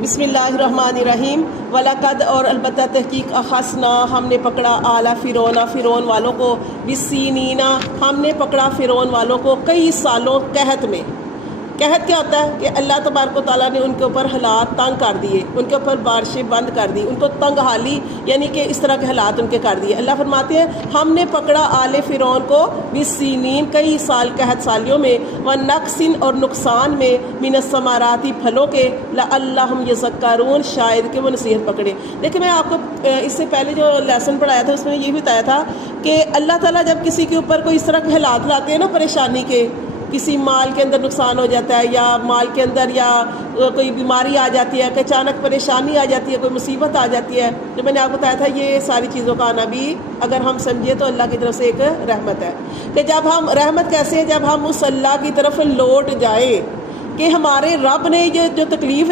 بسم اللہ الرحمن الرحیم۔ وَلَقَدْ اور البتہ تحقیق اخذنا ہم نے پکڑا آل فرعون والوں کو بالسنین ہم نے پکڑا فرعون والوں کو کئی سالوں قحط میں۔ قحط کیا ہوتا ہے کہ اللہ تبارک و تعالیٰ نے ان کے اوپر حالات تنگ کر دیے، ان کے اوپر بارشیں بند کر دی، ان کو تنگ حالی یعنی کہ اس طرح کے حالات ان کے کر دیے۔ اللہ فرماتے ہیں ہم نے پکڑا آل فرعون کو بالسنین کئی سال قحط سالیوں میں، ونقص اور نقصان میں، من الثمرات پھلوں کے، لعلہم یذکرون شاید کہ وہ نصیحت پکڑے۔ دیکھیں میں آپ کو اس سے پہلے جو لیسن پڑھایا تھا اس میں یہ بھی بتایا تھا کہ اللہ تعالیٰ جب کسی کے اوپر کوئی اس طرح کے حالات لاتے ہیں نا پریشانی کے، کسی مال کے اندر نقصان ہو جاتا ہے یا مال کے اندر یا کوئی بیماری آ جاتی ہے، کہ اچانک پریشانی آ جاتی ہے، کوئی مصیبت آ جاتی ہے، جو میں نے آپ کو بتایا تھا یہ ساری چیزوں کا آنا بھی اگر ہم سمجھے تو اللہ کی طرف سے ایک رحمت ہے۔ کہ جب ہم رحمت کیسے ہے، جب ہم اس اللہ کی طرف لوٹ جائیں کہ ہمارے رب نے یہ جو تکلیف